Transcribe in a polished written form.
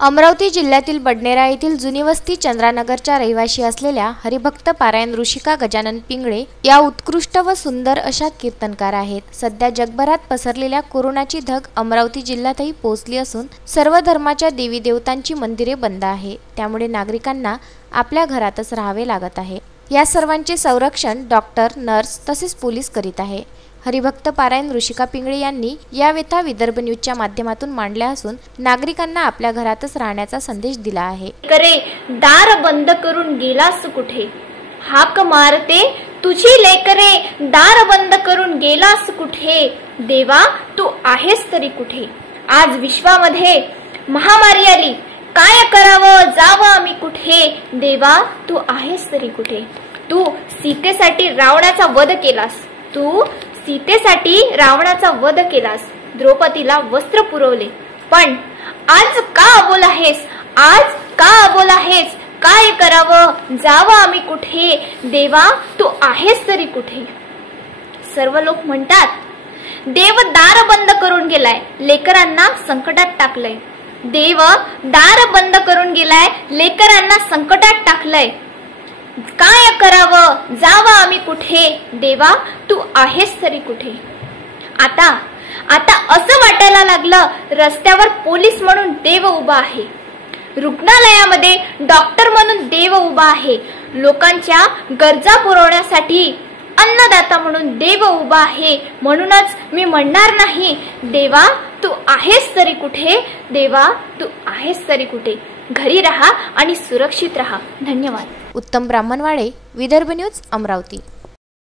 अमरावती जिल्ह्यातील बडनेरा येथील जुनी वस्ती चंद्रानगरच्या रहिवासी असलेल्या हरिभक्त पारायण ऋषिका गजानन पिंगळे या उत्कृष्ट व सुंदर अशा कीर्तनकार आहेत। सध्या जगभरात पसरलेल्या कोरोनाची धग अमरावती जिल्ह्यातही पोहोचली असून सर्व धर्माच्या देवी देवतांची मंदिरे बंद आहे। त्यामुळे नागरिकांना आपल्या घरातच राहावे लागत आहे। या सर्वांचे संरक्षण डॉक्टर, नर्स तसेच पोलीस करीत आहे। हरिभक्त पारायण ऋषिका पिंगळे यांनी या व्यथा विदर्भ न्यूजच्या माध्यमातून मांडल्या असून नागरिकांना आपल्या घरातच राहण्याचा संदेश दिला आहे। करे दार बंद करून गेलास कुठे, हाक मारते तुझी लेकरे, दार बंद करून गेलास कुठे, देवा तू आहेस तरी कुठे। आज विश्वामध्ये महामारी आली, काय करावं जावं आम्ही कुठे, देवा तू आहेस तरी कुठे। तू सीतेसाठी रावणाचा वध केलास, तू सीतेसाठी रावणाचा वध केलास, द्रौपदीला वस्त्र पुरवले, पण आज का अबोल आहेस, आज का अबोल आहेस, काय करावं जावं आम्ही कुठे, देवा तू आहेस तरी कुठे। सर्व लोक म्हणतात देव दार बंद करून गेलाय, लेकरांना संकटात टाकलंय, देव दार बंद करून गेलाय, लेकरांना संकटात टाकलंय, काय करावं जावं आम्ही कुठे, देवा तू आहेस तरी कुठे। आता असं वाटायला लागलं रस्त्यावर पोलीस म्हणून देव उभा आहे, रुग्णालयामध्ये डॉक्टर म्हणून देव उभा आहे, लोकांच्या गरजा पुरवण्यासाठी अन्नदाता म्हणून देव उभा आहे। म्हणूनच मी म्हणणार नाही देवा तू आहेस तरी कुठे, देवा तू आहेस तरी कुठे। घरी राहा आणि सुरक्षित राहा। धन्यवाद। उत्तम ब्राह्मणवाडे, विदर्भ न्यूज, अमरावती।